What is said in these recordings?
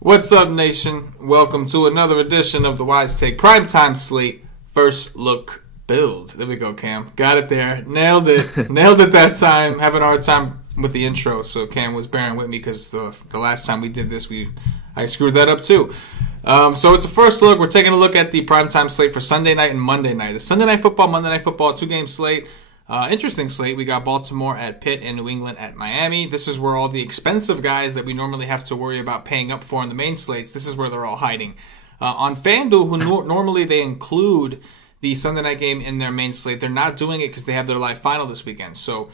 What's up, nation? Welcome to another edition of the Wise Take Primetime Slate First Look Build. There we go, Cam. Got it there. Nailed it. Nailed it that time. Having a hard time with the intro, so Cam was bearing with me because the last time we did this, I screwed that up too. So it's the first look. We're taking a look at the primetime slate for Sunday night and Monday night. The Sunday night football, Monday night football, two-game slate. Interesting slate. We got Baltimore at Pitt and New England at Miami. This is where all the expensive guys that we normally have to worry about paying up for in the main slates, this is where they're all hiding. On FanDuel, who normally they include the Sunday night game in their main slate, they're not doing it because they have their live final this weekend. So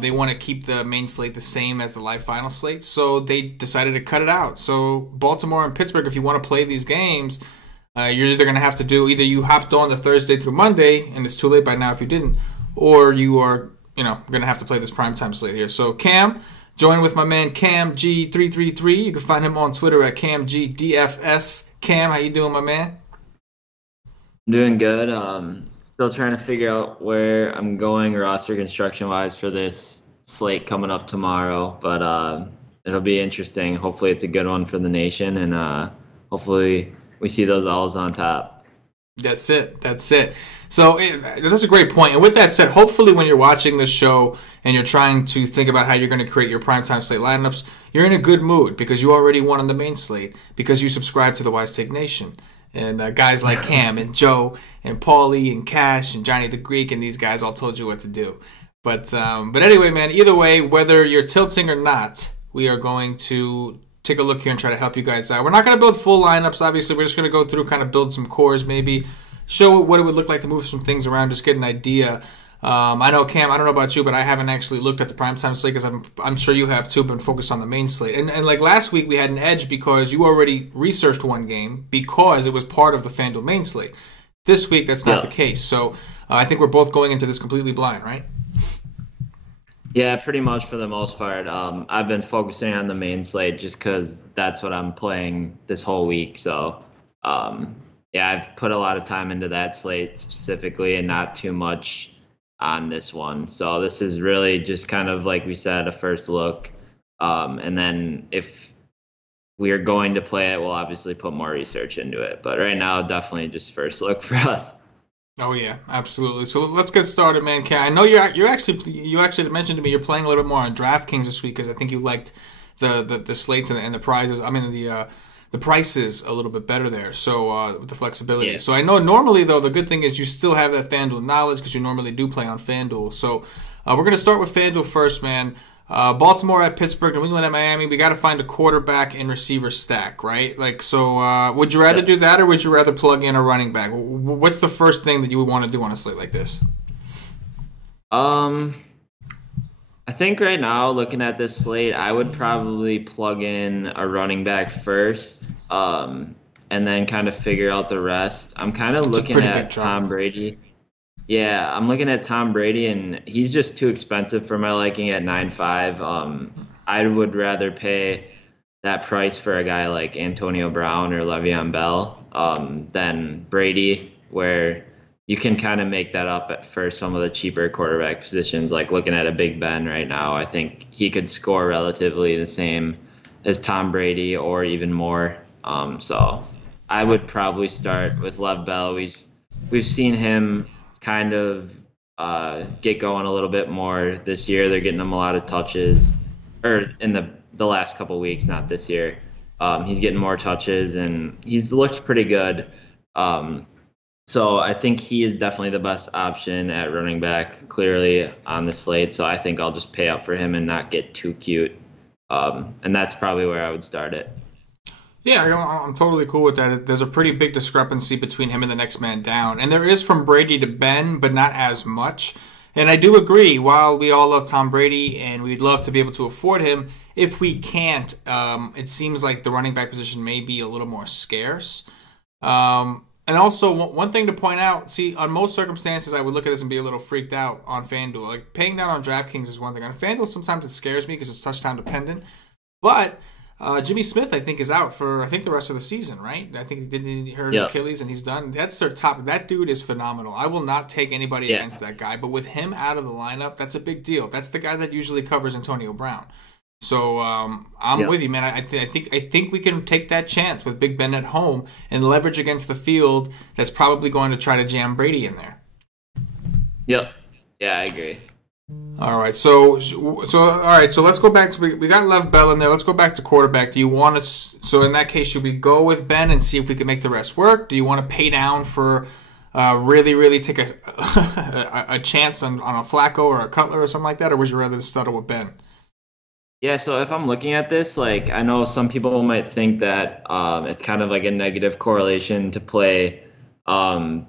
they want to keep the main slate the same as the live final slate. So they decided to cut it out. So Baltimore and Pittsburgh, if you want to play these games, you're either going to have to do, either you hopped on the Thursday through Monday, and it's too late by now if you didn't, or you are, going to have to play this primetime slate here. So Cam, joined with my man KamG333. You can find him on Twitter at KamGDFS. Cam, how you doing, my man? Doing good. Still trying to figure out where I'm going roster construction-wise for this slate coming up tomorrow, but it'll be interesting. Hopefully it's a good one for the nation, and hopefully we see those Owls on top. That's it. So that's a great point. And with that said, hopefully when you're watching this show and you're trying to think about how you're going to create your primetime slate lineups, you're in a good mood because you already won on the main slate because you subscribe to the Wise Take Nation. And guys like Cam and Joe and Paulie and Cash and Johnny the Greek and these guys all told you what to do. But anyway, man, either way, whether you're tilting or not, we are going to take a look here and try to help you guys out. We're not going to build full lineups, obviously. We're just going to go through, kind of build some cores, maybe show what it would look like to move some things around, just get an idea. I know, Cam, I don't know about you, but I haven't actually looked at the primetime slate because I'm sure you have too, been focused on the main slate. And like last week, we had an edge because you already researched one game because it was part of the FanDuel main slate. This week, that's not the case. So I think we're both going into this completely blind, right? Yeah, pretty much for the most part. I've been focusing on the main slate just because that's what I'm playing this whole week. So, yeah, I've put a lot of time into that slate specifically and not too much on this one. So this is really just kind of, like we said, a first look. And then if we are going to play it, we'll obviously put more research into it. But right now, definitely just first look for us. Oh yeah, absolutely. So let's get started, man. Ken, I know you actually mentioned to me you're playing a little bit more on DraftKings this week because I think you liked the slates and the prizes. I mean the prices a little bit better there. So with the flexibility. Yeah. So I know normally though the good thing is you still have that FanDuel knowledge because you normally do play on FanDuel. So we're gonna start with FanDuel first, man. Baltimore at Pittsburgh, New England at Miami. We got to find a quarterback and receiver stack, right? Like, so would you rather do that or would you rather plug in a running back? What's the first thing that you would want to do on a slate like this? I think right now, looking at this slate, I would probably plug in a running back first, and then kind of figure out the rest. I'm kind of looking at Tom Brady. Yeah, I'm looking at Tom Brady, and he's just too expensive for my liking at 9.5. I would rather pay that price for a guy like Antonio Brown or Le'Veon Bell than Brady, where you can kind of make that up for some of the cheaper quarterback positions. Like looking at a Big Ben right now, I think he could score relatively the same as Tom Brady or even more. So I would probably start with Lev Bell. We've seen him kind of get going a little bit more this year. They're getting him a lot of touches, or in the last couple weeks, not this year. He's getting more touches, and he's looked pretty good. So I think he is definitely the best option at running back, clearly on the slate. So I think I'll just pay up for him and not get too cute. And that's probably where I would start it. Yeah, I'm totally cool with that. There's a pretty big discrepancy between him and the next man down. And there is from Brady to Ben, but not as much. And I do agree, while we all love Tom Brady and we'd love to be able to afford him, if we can't, it seems like the running back position may be a little more scarce. And also, one thing to point out, see, on most circumstances, I would look at this and be a little freaked out on FanDuel. Like, paying down on DraftKings is one thing. On FanDuel, sometimes it scares me because it's touchdown dependent. But Jimmy Smith, I think, is out for the rest of the season, right? I think he hurt his Achilles and he's done. That's their top. That dude is phenomenal. I will not take anybody against that guy, but with him out of the lineup, that's a big deal. That's the guy that usually covers Antonio Brown. So I'm with you, man. I think we can take that chance with Big Ben at home and leverage against the field that's probably going to try to jam Brady in there. Yep. Yeah, I agree. All right, so let's go back to we got Lev Bell in there. Let's go back to quarterback. Do you want to? So in that case, should we go with Ben and see if we can make the rest work? Do you want to pay down for really take a chance on a Flacco or a Cutler or something like that, or would you rather settle with Ben? Yeah, so if I'm looking at this, like I know some people might think that it's kind of like a negative correlation to play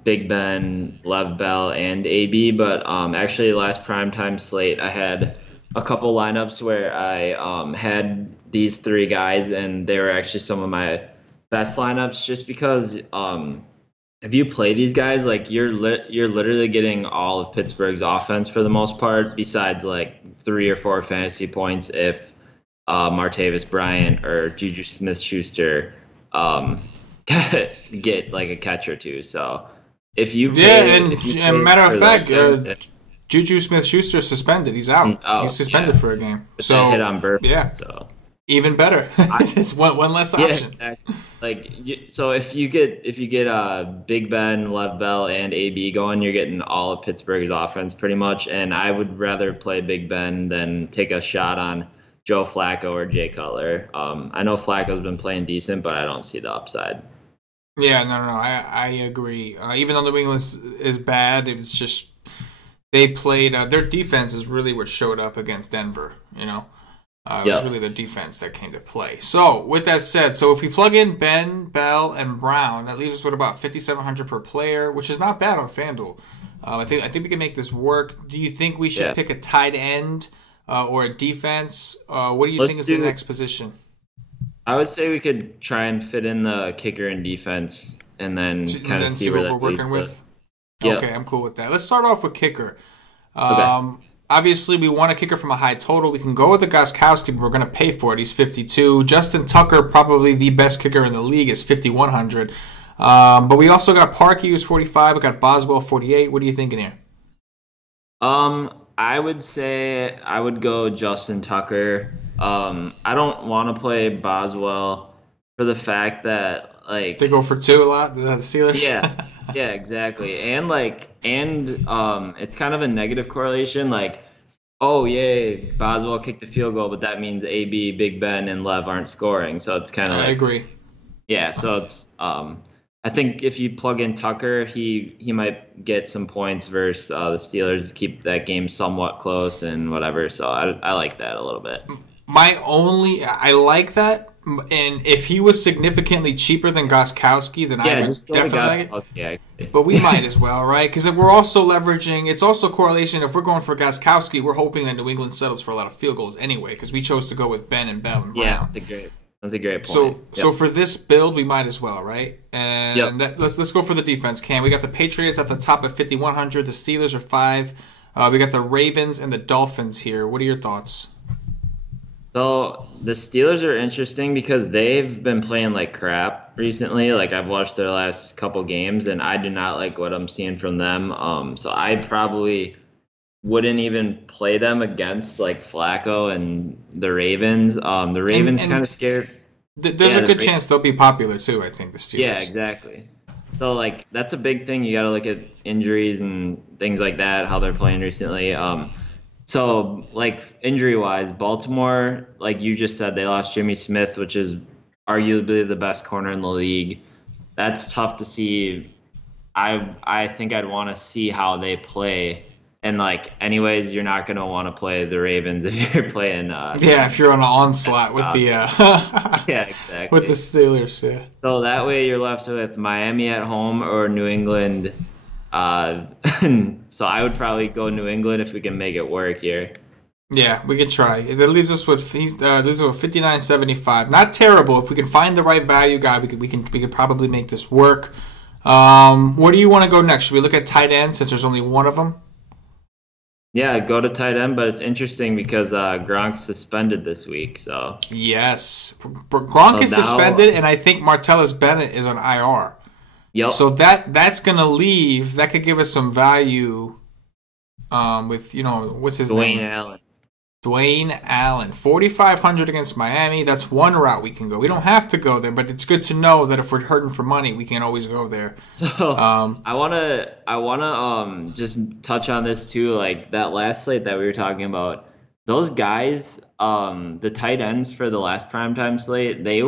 Big Ben, Lev Bell, and AB, but actually last primetime slate I had a couple lineups where I had these three guys, and they were actually some of my best lineups just because if you play these guys, like you're literally getting all of Pittsburgh's offense for the most part, besides like 3 or 4 fantasy points if Martavis Bryant or Juju Smith-Schuster get like a catch or two. So if you matter of fact, Juju Smith-Schuster is suspended. He's out. He's suspended for a game. So hit on Burfict, yeah. So even better. It's one less option. Yeah, exactly. Like so if you get Big Ben, Lev Bell, and AB going, you're getting all of Pittsburgh's offense pretty much. And I would rather play Big Ben than take a shot on Joe Flacco or Jay Cutler. I know Flacco's been playing decent, but I don't see the upside. Yeah, no, I agree. Even though New England is bad, it's just they played. Their defense is really what showed up against Denver. You know, it was really the defense that came to play. So, with that said, if we plug in Ben, Bell, and Brown, that leaves us with about $5,700 per player, which is not bad on FanDuel. I think we can make this work. Do you think we should pick a tight end or a defense? What do you think is the next position? I would say we could try and fit in the kicker and defense, and then kind of see what we're working with. Yep. Okay, I'm cool with that. Let's start off with kicker. Obviously, we want a kicker from a high total. We can go with the Gostkowski, but we're going to pay for it. He's 52. Justin Tucker, probably the best kicker in the league, is 5,100. But we also got Parkey, who's 45. We got Boswell, 48. What are you thinking here? I would say I would go Justin Tucker. I don't want to play Boswell for the fact that like they go for 2 a lot. The Steelers. Yeah, exactly. And it's kind of a negative correlation. Like, oh yay, Boswell kicked the field goal, but that means AB, Big Ben, and Lev aren't scoring. So it's kind of. I agree. Yeah, so it's. I think if you plug in Tucker, he might get some points versus the Steelers to keep that game somewhat close and whatever. So I like that a little bit. I like that, and if he was significantly cheaper than Gostkowski, then I would definitely. But we might as well, right? Because we're also leveraging. It's also correlation. If we're going for Gostkowski, we're hoping that New England settles for a lot of field goals anyway, because we chose to go with Ben and Bell and Brown. Yeah, that's a great point. So for this build, we might as well, right? And let's go for the defense, Cam. We got the Patriots at the top at 5,100. The Steelers are 5. We got the Ravens and the Dolphins here. What are your thoughts? So the Steelers are interesting because they've been playing like crap recently. Like I've watched their last couple games, and I do not like what I'm seeing from them. So I probably wouldn't even play them against like Flacco and the Ravens. The Ravens kind of scared. There's a good chance they'll be popular too. I think the Steelers. Yeah, exactly. So like that's a big thing. You got to look at injuries and things like that. How they're playing recently. So, like, injury-wise, Baltimore, like you just said, they lost Jimmy Smith, which is arguably the best corner in the league. That's tough to see. I think I'd want to see how they play. And, like, anyways, you're not going to want to play the Ravens if you're playing... if you're on an onslaught with the... yeah, exactly. With the Steelers, yeah. So that way you're left with Miami at home or New England... so I would probably go New England if we can make it work here. Yeah, we can try. That leaves us with 59.75. Not terrible. If we can find the right value guy, we can probably make this work. Where do you want to go next? Should we look at tight end since there's only one of them? Yeah, go to tight end, but it's interesting because Gronk's suspended this week, so Yes, Gronk is now, suspended, and I think Martellus Bennett is on IR. So yep, that's gonna leave. That could give us some value. With what's his Dwayne name? Allen. Dwayne Allen, 4,500 against Miami. That's one route we can go. We don't have to go there, but it's good to know that if we're hurting for money, we can always go there. So Um, I wanna just touch on this too, like that last slate that we were talking about. Those guys, the tight ends for the last primetime slate, they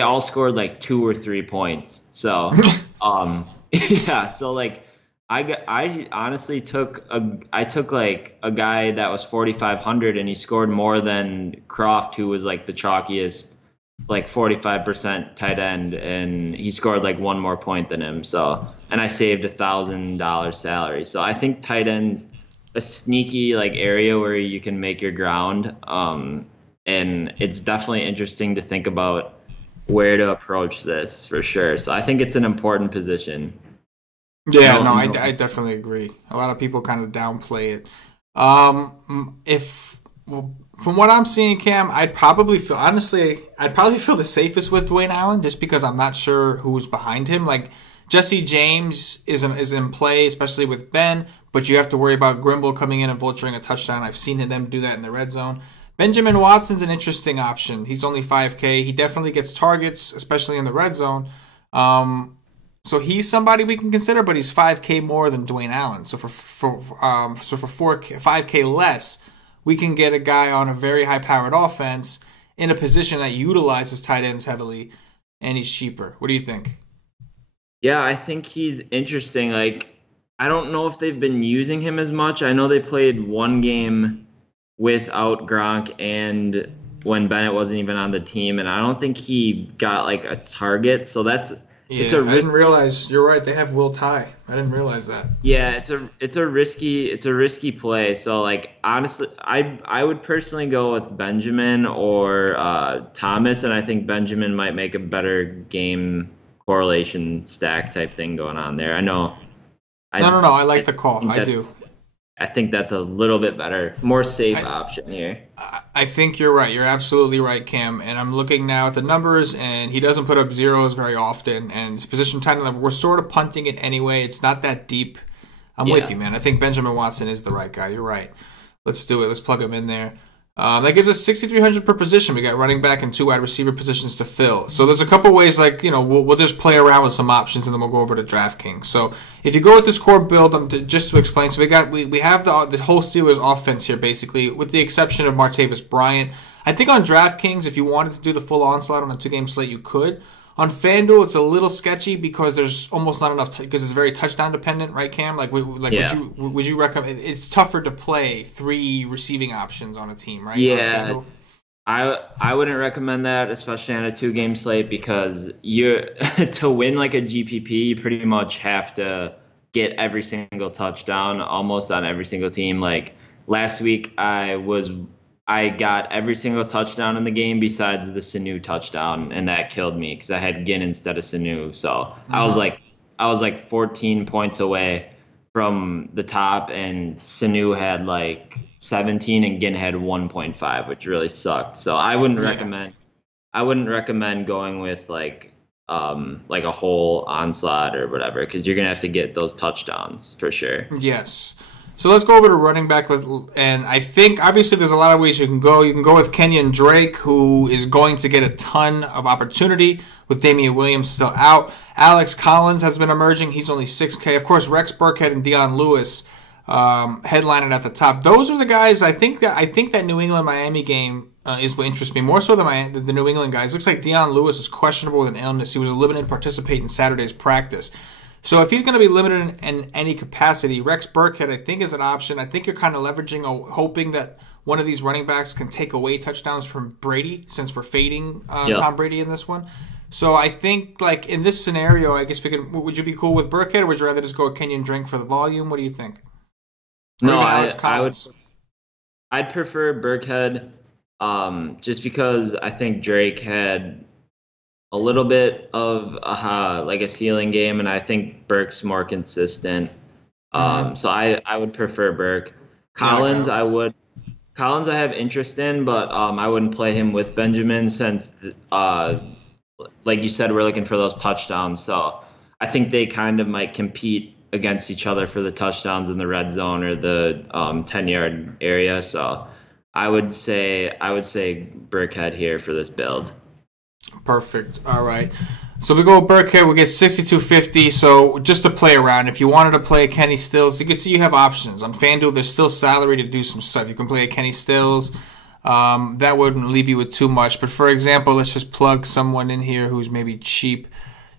all scored like 2 or 3 points. So yeah, so like I honestly took like a guy that was 4,500 and he scored more than Croft, who was like the chalkiest, like 45% tight end, and he scored like one more point than him. So, and I saved $1,000 salary. So I think tight end's a sneaky like area where you can make your ground. And it's definitely interesting to think about where to approach this for sure. So I think it's an important position. yeah, no, No, I no. definitely agree. A lot of people kind of downplay it. If well, from what I'm seeing, Cam, I'd probably feel the safest with Dwayne Allen just because I'm not sure who's behind him. Like Jesse James is in play, especially with Ben, but you have to worry about Grimble coming in and vulturing a touchdown. I've seen them do that in the red zone. Benjamin Watson's an interesting option. He's only 5K. He definitely gets targets, especially in the red zone. Um, so he's somebody we can consider, but he's 5K more than Dwayne Allen. So for 4K, 5K less, we can get a guy on a very high powered offense in a position that utilizes tight ends heavily, and he's cheaper. What do you think? Yeah, I think he's interesting. Like, I don't know if they've been using him as much. I know they played one game without Gronk and when Bennett wasn't even on the team, and I don't think he got like a target. So it's Yeah, a I didn't risk. realize. You're right. They have Will Ty. I didn't realize that. Yeah, it's a risky play. So like honestly, I would personally go with Benjamin or Thomas, and I think Benjamin might make a better game correlation stack type thing going on there. I know. No, I no, no. I like I the call. think I do. that's a little bit better, more safe I, option here. I think you're right. You're absolutely right, Cam. And I'm looking now at the numbers, and he doesn't put up zeros very often. And his position time, we're sort of punting it anyway. It's not that deep. I'm with Yeah. you, man. I think Benjamin Watson is the right guy. You're right. Let's do it. Let's plug him in there. That gives us 6,300 per position. We got running back and two wide receiver positions to fill. So there's a couple ways, like we'll just play around with some options, and then we'll go over to DraftKings. So if you go with this core build, just to explain, so we have the whole Steelers offense here basically, with the exception of Martavis Bryant. I think on DraftKings, if you wanted to do the full onslaught on a 2 game slate, you could. On FanDuel, it's a little sketchy because there's almost not enough because it's very touchdown dependent, right, Cam? Like, Yeah. would you recommend? It's tougher to play three receiving options on a team, right? On Yeah. FanDuel. I wouldn't recommend that, especially on a 2 game slate, because you to win like a GPP, you pretty much have to get every single touchdown almost on every single team. Like last week, I got every single touchdown in the game besides the Sanu touchdown, and that killed me because I had Ginn instead of Sanu. So Mm-hmm. I was like 14 points away from the top, and Sanu had like 17 and Ginn had 1.5, which really sucked. So Yeah. I wouldn't recommend going with like a whole onslaught or whatever, because you're gonna have to get those touchdowns for sure. Yes. So let's go over to running back, and I think obviously there's a lot of ways you can go. You can go with Kenyon Drake, who is going to get a ton of opportunity with Damian Williams still out. Alex Collins has been emerging. He's only 6K. Of course, Rex Burkhead and Dion Lewis headlining at the top. Those are the guys. I think that New England Miami game is what interests me more so than the New England guys. Looks like Dion Lewis is questionable with an illness. He was limited to participate in Saturday's practice. So if he's going to be limited in any capacity, Rex Burkhead I think is an option. I think you're kind of leveraging, hoping that one of these running backs can take away touchdowns from Brady, since we're fading Yep. Tom Brady in this one. So I think, like in this scenario, I guess we could. Would you be cool with Burkhead, or would you rather just go with Kenyon Drink for the volume? What do you think? Or No, even Alex I would Collins? I'd prefer Burkhead, just because I think Drake had a little bit of like a ceiling game, and I think Burke's more consistent. So I would prefer Burke. Yeah, Collins, I would. Collins, I have interest in, but I wouldn't play him with Benjamin since, like you said, we're looking for those touchdowns. So I think they kind of might compete against each other for the touchdowns in the red zone or the 10-yard area. So I would say Burkhead here for this build. Perfect. All right. So we go with Burkhead. We get 6,250. So just to play around, if you wanted to play Kenny Stills, you can see you have options on FanDuel. There's still salary to do some stuff. You can play a Kenny Stills. That wouldn't leave you with too much. But for example, let's just plug someone in here who's maybe cheap.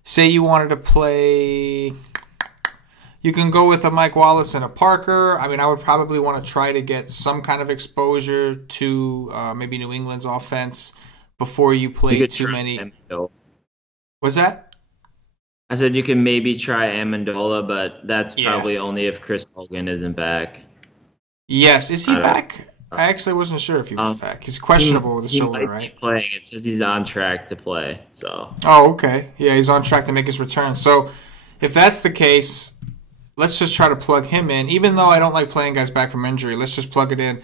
Say you wanted to play. You can go with a Mike Wallace and a Parker. I mean, I would probably want to try to get some kind of exposure to maybe New England's offense before you play too many. What's that? I said you can maybe try Amendola, but that's probably only if Chris Hogan isn't back. Yes, is he back? I actually wasn't sure if he was back. He's questionable with the shoulder, right? Playing. It says he's on track to play. So. Oh, okay. Yeah, he's on track to make his return. So, if that's the case, let's just try to plug him in. Even though I don't like playing guys back from injury, let's just plug it in,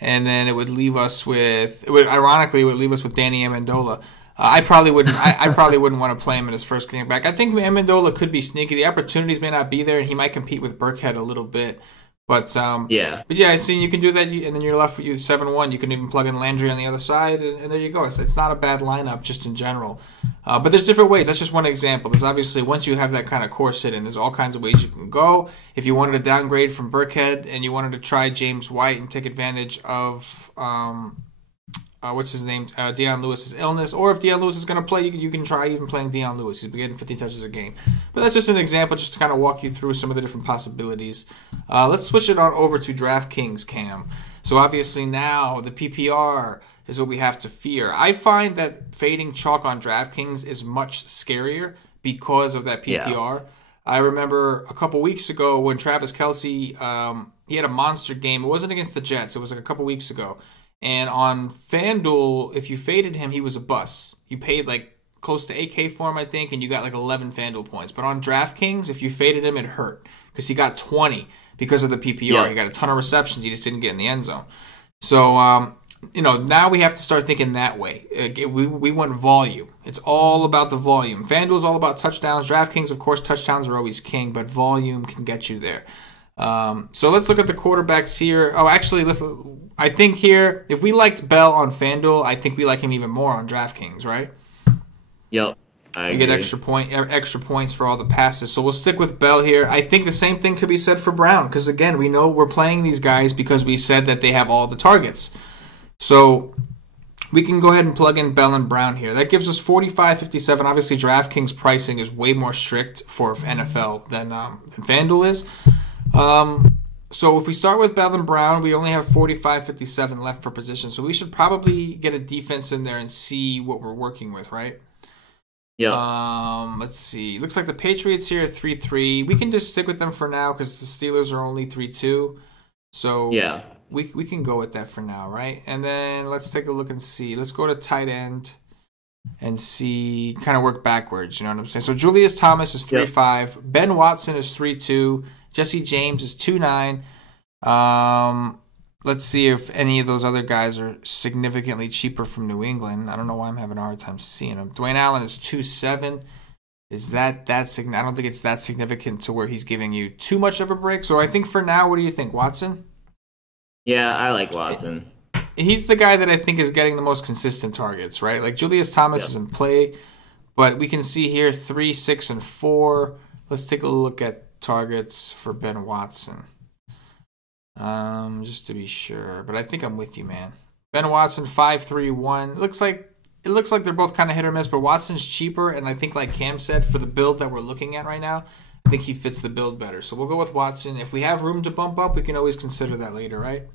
and then it would leave us with. Ironically, it would leave us with Danny Amendola. I probably wouldn't. I probably wouldn't want to play him in his first game back. I think Amendola could be sneaky. The opportunities may not be there, and he might compete with Burkhead a little bit. But I see you can do that, and then you're left with 7-1. You can even plug in Landry on the other side, and there you go. It's not a bad lineup just in general. But there's different ways. That's just one example. There's obviously, once you have that kind of core sit in, there's all kinds of ways you can go. If you wanted to downgrade from Burkhead and you wanted to try James White and take advantage of Deion Lewis's illness, or if Deion Lewis is going to play, you can try even playing Deion Lewis. He's been getting 15 touches a game. But that's just an example, just to kind of walk you through some of the different possibilities. Let's switch it on over to DraftKings, Cam. So obviously now the PPR is what we have to fear. I find that fading chalk on DraftKings is much scarier because of that PPR. Yeah. I remember a couple weeks ago when Travis Kelce, he had a monster game. It wasn't against the Jets. It was like a couple weeks ago. And on FanDuel, if you faded him, he was a bust. You paid like close to 8K for him, I think, and you got like 11 FanDuel points. But on DraftKings, if you faded him, it hurt because he got 20 because of the PPR. Yeah. He got a ton of receptions. He just didn't get in the end zone. So, now we have to start thinking that way. We want volume. It's all about the volume. FanDuel is all about touchdowns. DraftKings, of course, touchdowns are always king, but volume can get you there. So let's look at the quarterbacks here. Oh, actually, I think here, if we liked Bell on FanDuel, I think we like him even more on DraftKings, right? Yep, I agree. We get extra points for all the passes. So we'll stick with Bell here. I think the same thing could be said for Brown, because again, we know we're playing these guys because we said that they have all the targets. So we can go ahead and plug in Bell and Brown here. That gives us 45.57. Obviously, DraftKings pricing is way more strict for NFL than FanDuel is. So if we start with Bell and Brown, we only have 45.57 left for position. So we should probably get a defense in there and see what we're working with, right? Yeah. Let's see. Looks like the Patriots here are 3-3. We can just stick with them for now because the Steelers are only 3-2. So yeah, we can go with that for now, right? And then let's take a look and see. Let's go to tight end and see, kind of work backwards. You know what I'm saying? So Julius Thomas is 3-5. Yep. Ben Watson is 3-2. Jesse James is 2-9. Let's see if any of those other guys are significantly cheaper from New England. I don't know why I'm having a hard time seeing them. Dwayne Allen is 2-7. Is that significant? I don't think it's that significant to where he's giving you too much of a break. So I think for now, what do you think, Watson? Yeah, I like Watson. He's the guy that I think is getting the most consistent targets, right? Like Julius Thomas is in play, but we can see here 3, 6, and 4. Let's take a look at targets for Ben Watson, just to be sure. But I think I'm with you, man. Ben Watson 5-3-1. It looks like they're both kind of hit or miss, but Watson's cheaper, and I think, like Cam said, for the build that we're looking at right now, I think he fits the build better. So we'll go with Watson. If we have room to bump up, we can always consider that later, right?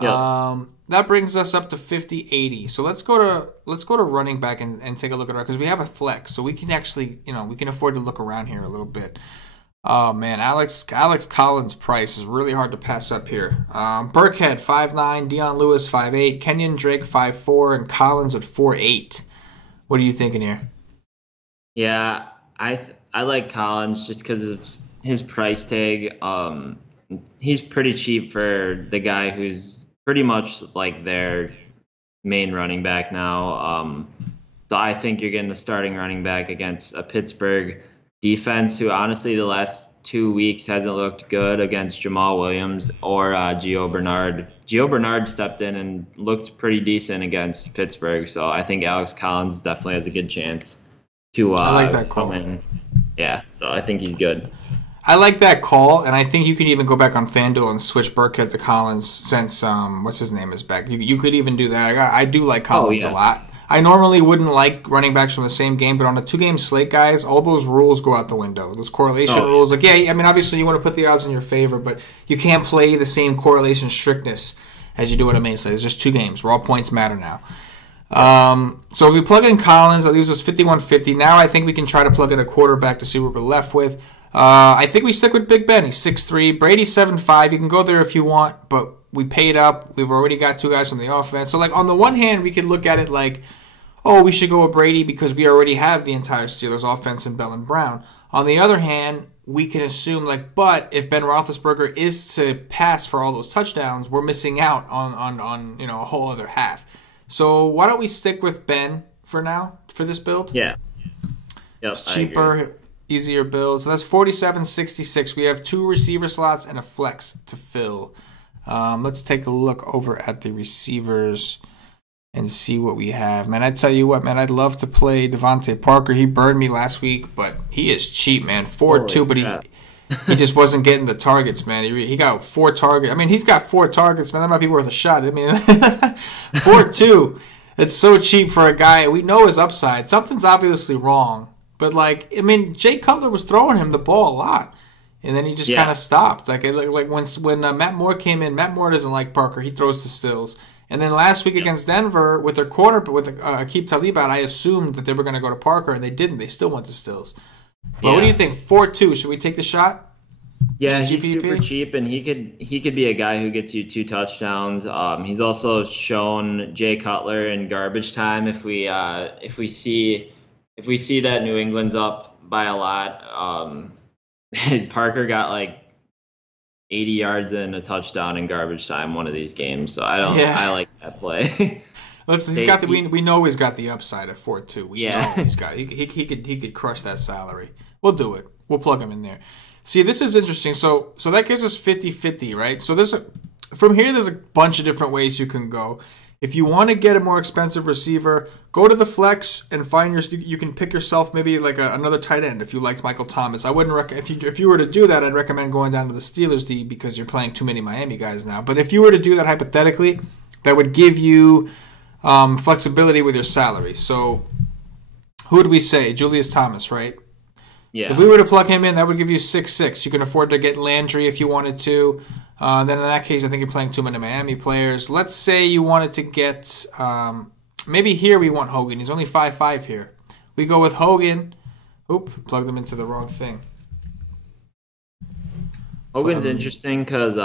Yep. That brings us up to 50-80. So let's go to running back and take a look at our, because we have a flex, so we can actually, we can afford to look around here a little bit. Oh, man, Alex Collins' price is really hard to pass up here. Burkhead, 5'9", Deion Lewis, 5'8", Kenyon Drake, 5'4", and Collins at 4'8". What are you thinking here? Yeah, I like Collins just because of his price tag. He's pretty cheap for the guy who's pretty much like their main running back now. So I think you're getting a starting running back against a Pittsburgh defense who honestly the last 2 weeks hasn't looked good against Jamal Williams or Gio Bernard. Gio Bernard stepped in and looked pretty decent against Pittsburgh, so I think Alex Collins definitely has a good chance to I like that call. come in. Yeah, so I think he's good. I like that call, and I think you can even go back on FanDuel and switch Burkhead to Collins since what's his name is back. You could even do that. I do like Collins a lot. I normally wouldn't like running backs from the same game, but on a 2-game slate, guys, all those rules go out the window. Those correlation rules, like, yeah, I mean, obviously you want to put the odds in your favor, but you can't play the same correlation strictness as you do on a main slate. It's just 2 games where all points matter now. So if we plug in Collins, that leaves us 51.50. Now I think we can try to plug in a quarterback to see what we're left with. I think we stick with Big Ben. He's 6'3". Brady's 7'5". You can go there if you want, but we paid up. We've already got 2 guys from the offense. So, like, on the one hand, we could look at it like, oh, we should go with Brady because we already have the entire Steelers offense in Bell and Brown. On the other hand, we can assume, like, but if Ben Roethlisberger is to pass for all those touchdowns, we're missing out on a whole other half. So why don't we stick with Ben for now for this build? Yeah. Yep, it's cheaper, easier build. So that's 47.66. We have 2 receiver slots and a flex to fill. Let's take a look over at the receivers and see what we have. Man, I tell you what, man, I'd love to play Devontae Parker. He burned me last week, but he is cheap, man. 4.2, but he just wasn't getting the targets, man. He got 4 targets. I mean, he's got 4 targets, man. That might be worth a shot. I mean, 4.2. It's so cheap for a guy. We know his upside. Something's obviously wrong. But, like, I mean, Jay Cutler was throwing him the ball a lot. And then he just kind of stopped. Like when Matt Moore came in, Matt Moore doesn't like Parker. He throws to Stills. And then last week against Denver, with their corner, with Aqib Talib out, I assumed that they were going to go to Parker, and they didn't. They still went to Stills. But what do you think? 4.2. Should we take the shot? Yeah, he's super cheap, and he could be a guy who gets you 2 touchdowns. He's also shown Jay Cutler in garbage time. If we see that New England's up by a lot, Parker got like 80 yards and a touchdown in garbage time one of these games. So I like that play. We know he's got the upside at 4.2. We know he's got he could crush that salary. We'll do it. We'll plug him in there. See, this is interesting. So that gives us 50-50, right? So from here there's a bunch of different ways you can go. If you want to get a more expensive receiver, go to the flex and find you can pick yourself maybe like another tight end if you liked Michael Thomas. I wouldn't if you were to do that, I'd recommend going down to the Steelers D because you're playing too many Miami guys now. But if you were to do that hypothetically, that would give you flexibility with your salary. So who would we say? Julius Thomas, right? Yeah. If we were to plug him in, that would give you 6.6. You can afford to get Landry if you wanted to. Then in that case, I think you're playing too many Miami players. Let's say you wanted to get maybe here we want Hogan. He's only 5.5 here. We go with Hogan. Oop, plugged him into the wrong thing. Hogan's interesting because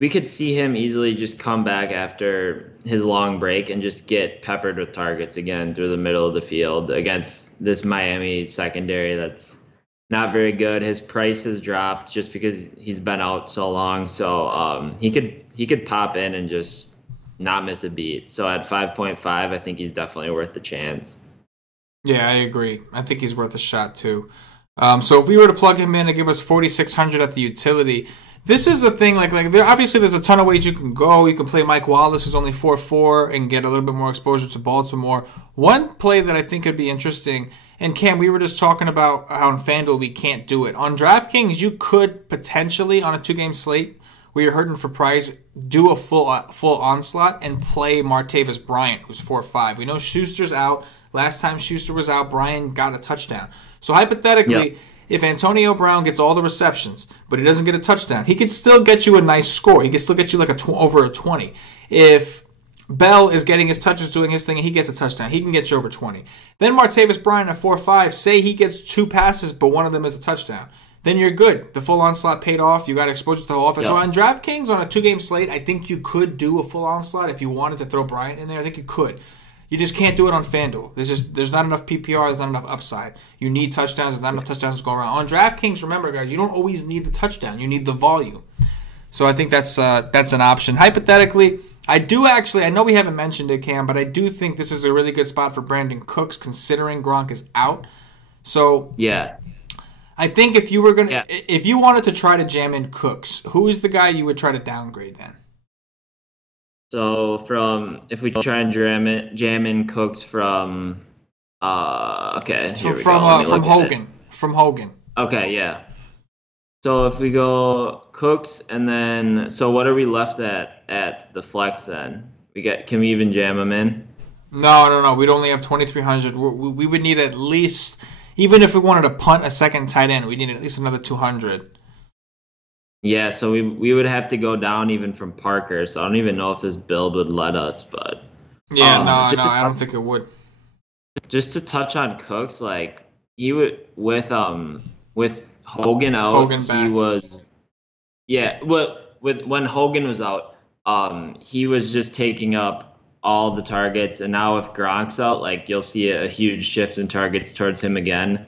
we could see him easily just come back after his long break and just get peppered with targets again through the middle of the field against this Miami secondary that's not very good. His price has dropped just because he's been out so long. So he could pop in and just not miss a beat. So at 5.5, I think he's definitely worth the chance. Yeah, I agree. I think he's worth a shot too. So if we were to plug him in and give us 4,600 at the utility, this is the thing. Like obviously there's a ton of ways you can go. You can play Mike Wallace, who's only 4.4, and get a little bit more exposure to Baltimore. One play that I think could be interesting. And Cam, we were just talking about how in FanDuel we can't do it. On DraftKings, you could potentially, on a 2-game slate where you're hurting for price, do a full onslaught and play Martavis Bryant, who's 4.5. We know Schuster's out. Last time Schuster was out, Bryant got a touchdown. So hypothetically, if Antonio Brown gets all the receptions, but he doesn't get a touchdown, he could still get you a nice score. He could still get you like over a 20. If Bell is getting his touches, doing his thing, and he gets a touchdown, he can get you over 20. Then Martavis Bryant at 4.5, say he gets 2 passes, but one of them is a touchdown. Then you're good. The full onslaught paid off. You got exposure to the whole offense. So on DraftKings, on a 2-game slate, I think you could do a full onslaught if you wanted to throw Bryant in there. I think you could. You just can't do it on FanDuel. There's not enough PPR. There's not enough upside. You need touchdowns. There's not enough touchdowns to go around. On DraftKings, remember, guys, you don't always need the touchdown. You need the volume. So I think that's an option. Hypothetically, I know we haven't mentioned it, Cam, but I do think this is a really good spot for Brandon Cooks, considering Gronk is out. So yeah, I think if you wanted to try to jam in Cooks, who is the guy you would try to downgrade then? So if we try and jam in Cooks from from Hogan. Okay, yeah. So if we go Cooks and then what are we left at the flex then? Can we even jam him in? No. We'd only have 2,300. We would need at least, even if we wanted to punt a second tight end, we need at least another 200. Yeah, so we would have to go down even from Parker. So I don't even know if this build would let us, but I don't think it would. Just to touch on Cooks, like he would with Hogan out, he was when Hogan was out, he was just taking up all the targets, and now if Gronk's out, like you'll see a huge shift in targets towards him again.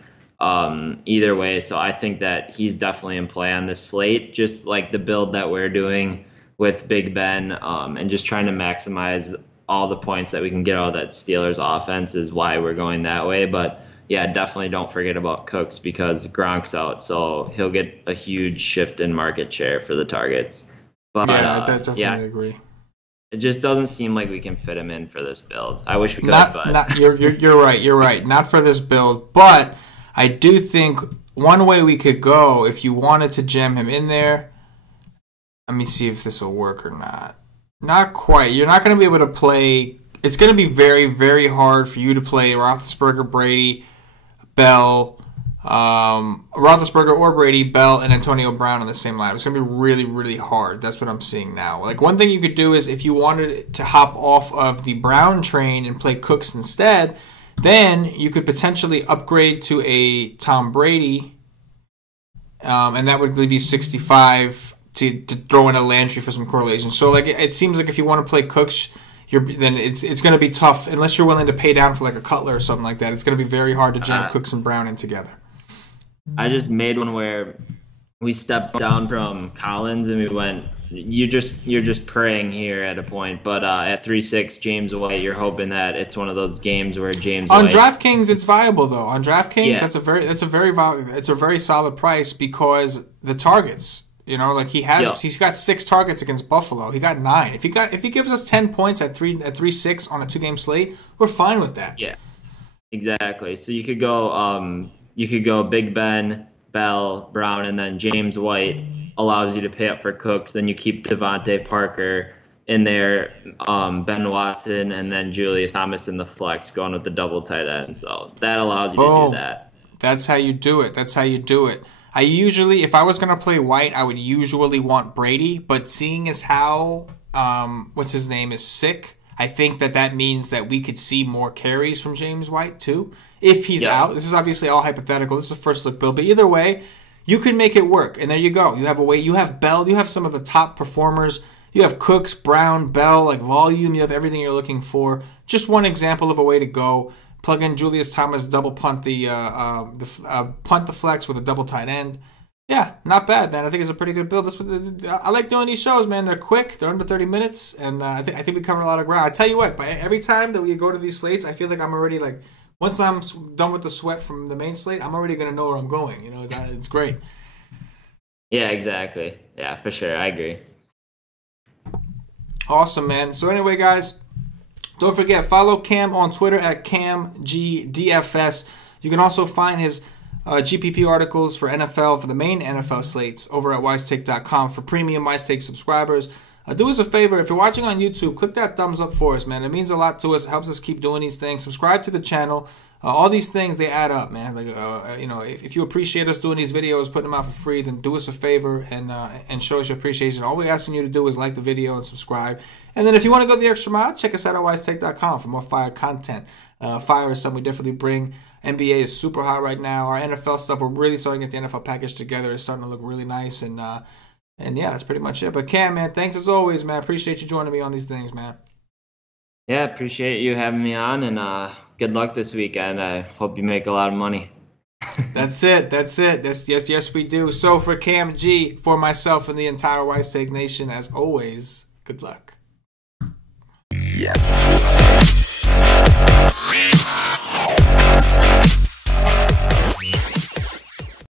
Either way, so I think that he's definitely in play on this slate, just like the build that we're doing with Big Ben, and just trying to maximize all the points that we can get out of that Steelers offense is why we're going that way. But yeah, definitely don't forget about Cooks because Gronk's out, so he'll get a huge shift in market share for the targets. But I definitely agree. It just doesn't seem like we can fit him in for this build. I wish we could, you're right. You're right. Not for this build, but I do think one way we could go, if you wanted to jam him in there, let me see if this will work or not. Not quite. You're not going to be able to play. It's going to be very, very hard for you to play Roethlisberger, Brady, Bell, Roethlisberger or Brady, Bell, and Antonio Brown on the same line. It's going to be really, really hard. That's what I'm seeing now. Like, one thing you could do is if you wanted to hop off of the Brown train and play Cooks instead, then you could potentially upgrade to a Tom Brady, and that would leave you 65 to throw in a Landry for some correlation. So, like, it seems like if you want to play Cooks, then it's going to be tough unless you're willing to pay down for like a Cutler or something like that. It's going to be very hard to jam Cooks and Brown in together. I just made one where we stepped down from Collins and we went. You're just praying here at a point, but at 3-6 James White, you're hoping that it's one of those games where James on White. DraftKings it's viable though. On DraftKings, it's a very solid price because the targets. You know, like he's got 6 targets against Buffalo. He got 9. If he gives us 10 points at 3-6 on a 2-game slate, we're fine with that. Yeah, exactly. So you could go Big Ben, Bell, Brown, and then James White allows you to pay up for Cooks. Then you keep Devontae Parker in there, Ben Watson, and then Julius Thomas in the flex, going with the double tight end. So that allows you to do that. That's how you do it. I usually, if I was going to play White, I would usually want Brady, but seeing as how, what's his name, is sick, I think that means that we could see more carries from James White, too, if he's out. This is obviously all hypothetical. This is a first look build, but either way, you can make it work, and there you go. You have Bell, you have some of the top performers, you have Cooks, Brown, Bell, like volume, you have everything you're looking for. Just one example of a way to go. Plug in Julius Thomas, double punt punt the flex with a double tight end. Yeah, not bad, man. I think it's a pretty good build. I like doing these shows, man. They're quick. They're under 30 minutes, and I think we cover a lot of ground. I tell you what, every time that we go to these slates, I feel like I'm already like, once I'm done with the sweat from the main slate, I'm already gonna know where I'm going. You know, it's great. Yeah, exactly. Yeah, for sure. I agree. Awesome, man. So anyway, guys. Don't forget, follow Cam on Twitter at KamG333. You can also find his GPP articles for NFL, for the main NFL slates, over at wisetake.com for premium WiseTake subscribers. Do us a favor, if you're watching on YouTube, click that thumbs up for us, man. It means a lot to us. It helps us keep doing these things. Subscribe to the channel. All these things, they add up, man. Like, if you appreciate us doing these videos, putting them out for free, then do us a favor and show us your appreciation. All we're asking you to do is like the video and subscribe. And then if you want to go the extra mile, check us out at wisetake.com for more fire content. Fire is something we definitely bring. NBA is super hot right now. Our NFL stuff, we're really starting to get the NFL package together. It's starting to look really nice. And yeah, that's pretty much it. But Cam, man, thanks as always, man. Appreciate you joining me on these things, man. Yeah, appreciate you having me on, and good luck this weekend. I hope you make a lot of money. That's it. Yes, we do. So for KamG, for myself and the entire Wise Take Nation, as always, good luck. Yeah.